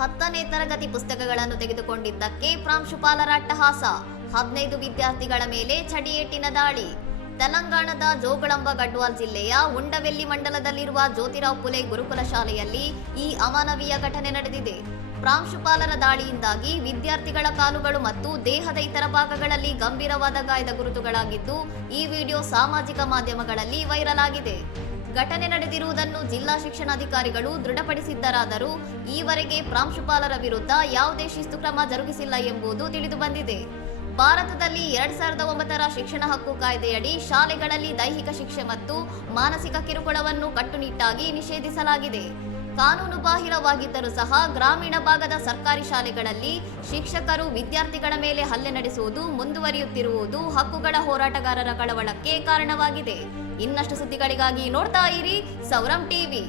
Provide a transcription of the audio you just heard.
10ನೇ ತರಗತಿ ಪುಸ್ತಕಗಳನ್ನು ತೆಗೆದುಕೊಂಡಿದ್ದಕ್ಕೆ ಪ್ರಾಂಶುಪಾಲರ ಅಟ್ಟಹಾಸ, 15 ವಿದ್ಯಾರ್ಥಿಗಳ ಮೇಲೆ ಚಡಿಯೇಟಿನ ದಾಳಿ. ತೆಲಂಗಾಣದ ಜೋಗುಳಂಬ ಗಡ್ವಾಲ್ ಜಿಲ್ಲೆಯ ಉಂಡವೆಲ್ಲಿ ಮಂಡಲದಲ್ಲಿರುವ ಜ್ಯೋತಿರಾವ್ ಪುಲೆ ಗುರುಕುಲ ಶಾಲೆಯಲ್ಲಿ ಈ ಅಮಾನವೀಯ ಘಟನೆ ನಡೆದಿದೆ. ಪ್ರಾಂಶುಪಾಲರ ದಾಳಿಯಿಂದಾಗಿ ವಿದ್ಯಾರ್ಥಿಗಳ ಕಾಲುಗಳು ಮತ್ತು ದೇಹದ ಇತರ ಭಾಗಗಳಲ್ಲಿ ಗಂಭೀರವಾದ ಗಾಯದ ಗುರುತುಗಳಾಗಿದ್ದು, ಈ ವಿಡಿಯೋ ಸಾಮಾಜಿಕ ಮಾಧ್ಯಮಗಳಲ್ಲಿ ವೈರಲ್ ಆಗಿದೆ. ಘಟನೆ ನಡೆದಿರುವುದನ್ನು ಜಿಲ್ಲಾ ಶಿಕ್ಷಣಾಧಿಕಾರಿಗಳು ದೃಢಪಡಿಸಿದ್ದರಾದರೂ ಈವರೆಗೆ ಪ್ರಾಂಶುಪಾಲರ ವಿರುದ್ಧ ಯಾವುದೇ ಶಿಸ್ತು ಕ್ರಮ ಜರುಗಿಸಿಲ್ಲ ಎಂಬುದು ತಿಳಿದುಬಂದಿದೆ. ಭಾರತದಲ್ಲಿ 2009ರ ಶಿಕ್ಷಣ ಹಕ್ಕು ಕಾಯ್ದೆಯಡಿ ಶಾಲೆಗಳಲ್ಲಿ ದೈಹಿಕ ಶಿಕ್ಷೆ ಮತ್ತು ಮಾನಸಿಕ ಕಿರುಕುಳವನ್ನು ಕಟ್ಟುನಿಟ್ಟಾಗಿ ನಿಷೇಧಿಸಲಾಗಿದೆ. ಕಾನೂನು ಬಾಹಿರವಾಗಿದ್ದರೂ ಸಹ ಗ್ರಾಮೀಣ ಭಾಗದ ಸರ್ಕಾರಿ ಶಾಲೆಗಳಲ್ಲಿ ಶಿಕ್ಷಕರು ವಿದ್ಯಾರ್ಥಿಗಳ ಮೇಲೆ ಹಲ್ಲೆ ನಡೆಸುವುದು ಮುಂದುವರಿಯುತ್ತಿರುವುದು ಹಕ್ಕುಗಳ ಹೋರಾಟಗಾರರ ಕಳವಳಕ್ಕೆ ಕಾರಣವಾಗಿದೆ. ಇನ್ನಷ್ಟು ಸುದ್ದಿಗಳಿಗಾಗಿ ನೋಡ್ತಾ ಇರಿ ಸೌರಂ ಟಿವಿ.